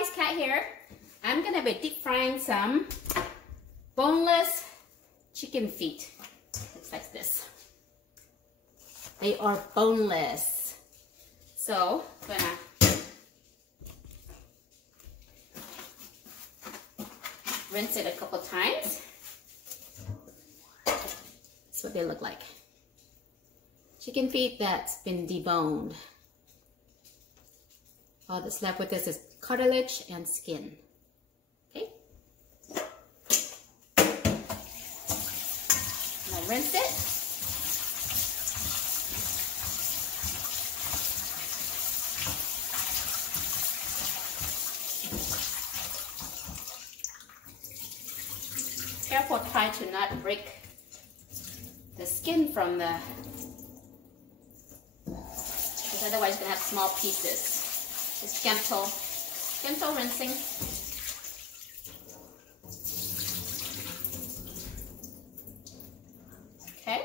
guys, Kat here. I'm gonna be deep frying some boneless chicken feet. Looks like this. They are boneless. So, I'm gonna rinse it a couple times. That's what they look like. Chicken feet that's been deboned. All that's left with this is cartilage and skin. Okay. Now rinse it. Careful, try to not break the skin from the, because otherwise you're gonna have small pieces. Just gentle rinsing. Okay.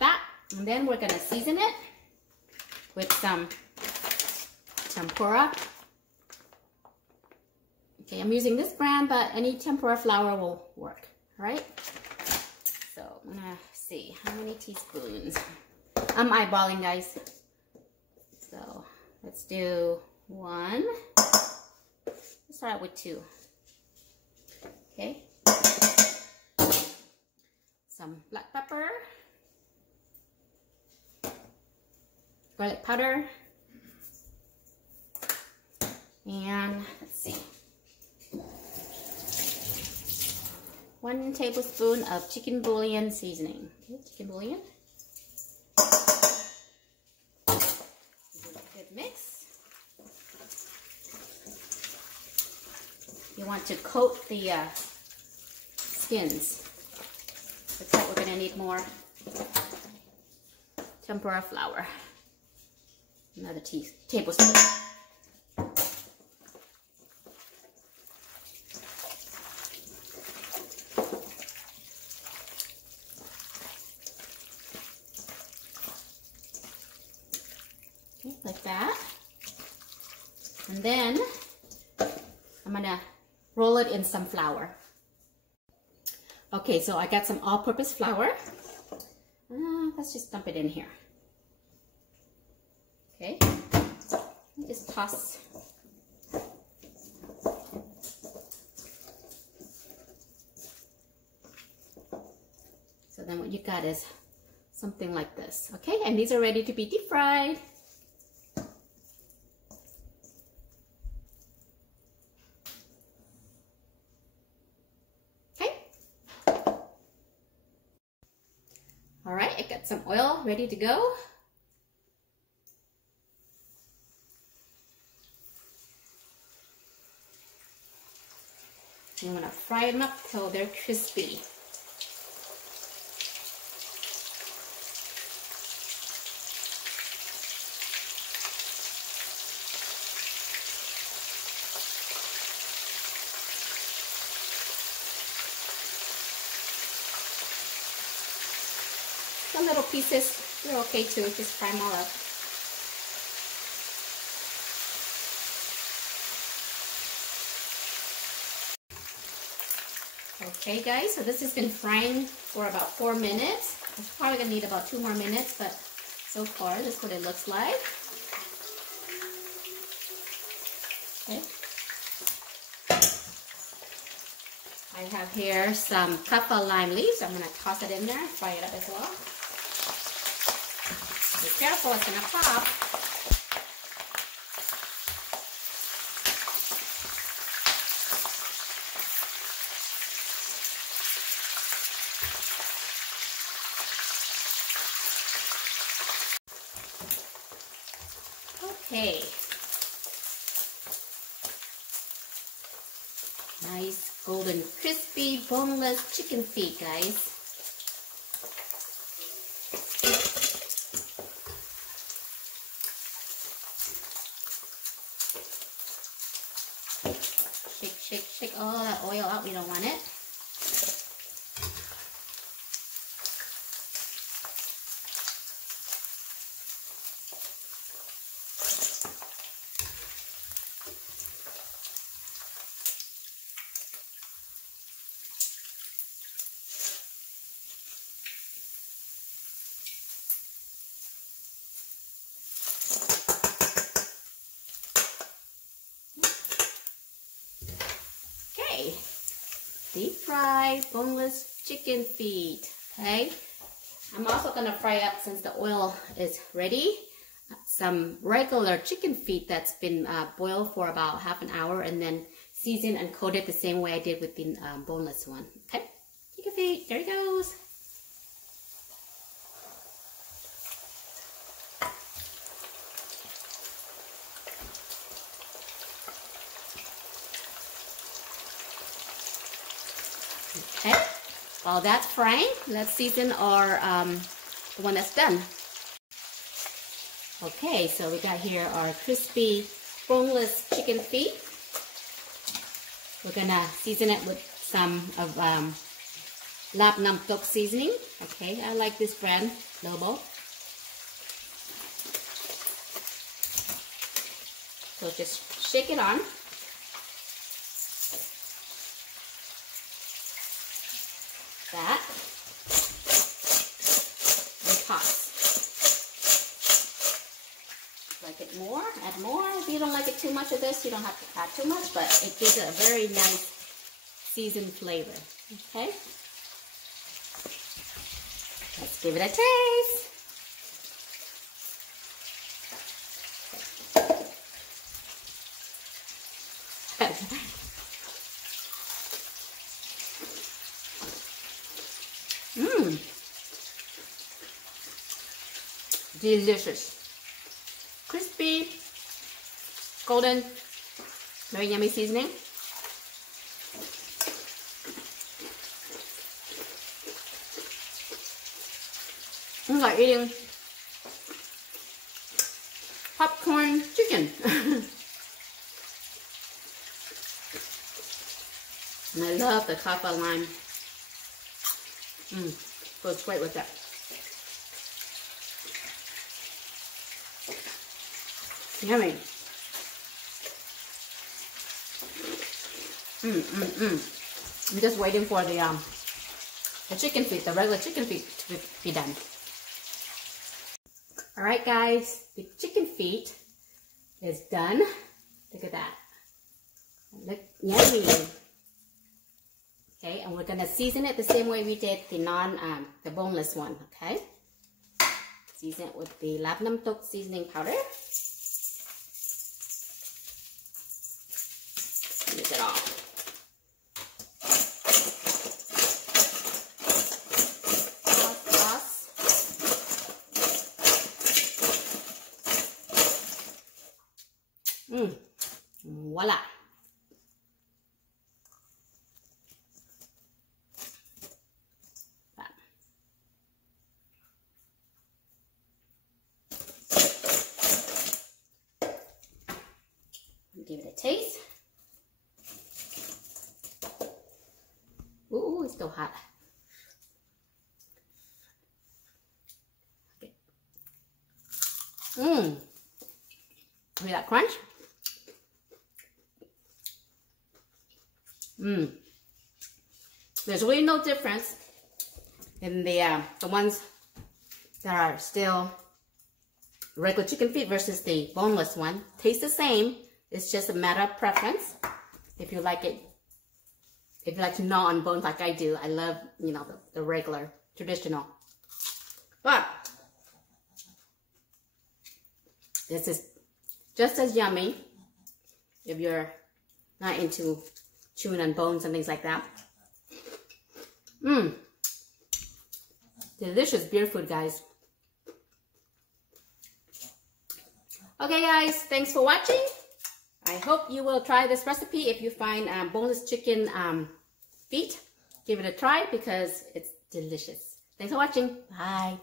That, and then we're gonna season it with some tempura. Okay, I'm using this brand, but any tempura flour will work. All right. So I'm gonna see how many teaspoons. I'm eyeballing, guys. So let's do 1. Let's start out with 2. Okay. Some black pepper, garlic powder, and let's see, 1 tablespoon of chicken bouillon seasoning. Okay, chicken bouillon. Good mix. You want to coat the skins. Looks like we're gonna need more tempura flour. Another tablespoon. Like that. And then I'm gonna roll it in some flour. Okay, so I got some all-purpose flour. Let's just dump it in here. Okay, just toss. So then what you got is something like this. Okay, and these are ready to be deep fried. All right, I got some oil ready to go. I'm gonna fry them up till they're crispy. Some little pieces, they're okay too, just fry them all up. Okay guys, so this has been frying for about 4 minutes. It's probably gonna need about 2 more minutes, but so far this is what it looks like. Okay. I have here some Kaffir lime leaves. I'm gonna toss it in there, fry it up as well. Be careful, it's gonna pop. Okay. Nice golden crispy boneless chicken feet, guys. Shake all that oil out. We don't want it. deep fried boneless chicken feet. Okay, I'm also gonna fry up, since the oil is ready, some regular chicken feet that's been boiled for about half an hour and then seasoned and coated the same way I did with the boneless one. Okay, chicken feet, there it goes. Okay, while that's frying, let's season our the one that's done. Okay, so we got here our crispy boneless chicken feet. We're gonna season it with some of lap nam tok seasoning. Okay, I like this brand, Lobo. So just shake it on. That and toss. Like it more, add more. If you don't like it too much of this, you don't have to add too much, but it gives it a very nice seasoned flavor. Okay, let's give it a taste. Delicious. Crispy, golden, very yummy seasoning. It's like eating popcorn chicken. And I love the Kaffir lime. Goes great with that. Yummy. I'm just waiting for the chicken feet, the regular chicken feet to be done. All right, guys, the chicken feet is done. Look at that. Look yummy. Okay, and we're gonna season it the same way we did the boneless one. Okay, season it with the lap nam tok seasoning powder. Mix it all. Toss. Voila. Give it a taste. Ooh, it's still hot. Okay. Hear that crunch? There's really no difference in the ones that are still regular chicken feet versus the boneless one. Tastes the same. It's just a matter of preference. If you like it, if you like to gnaw on bones like I do, I love, you know, the regular, traditional. But this is just as yummy if you're not into chewing on bones and things like that. Delicious beer food, guys. Okay, guys, thanks for watching. I hope you will try this recipe. If you find boneless chicken feet, give it a try because it's delicious. Thanks for watching. Bye.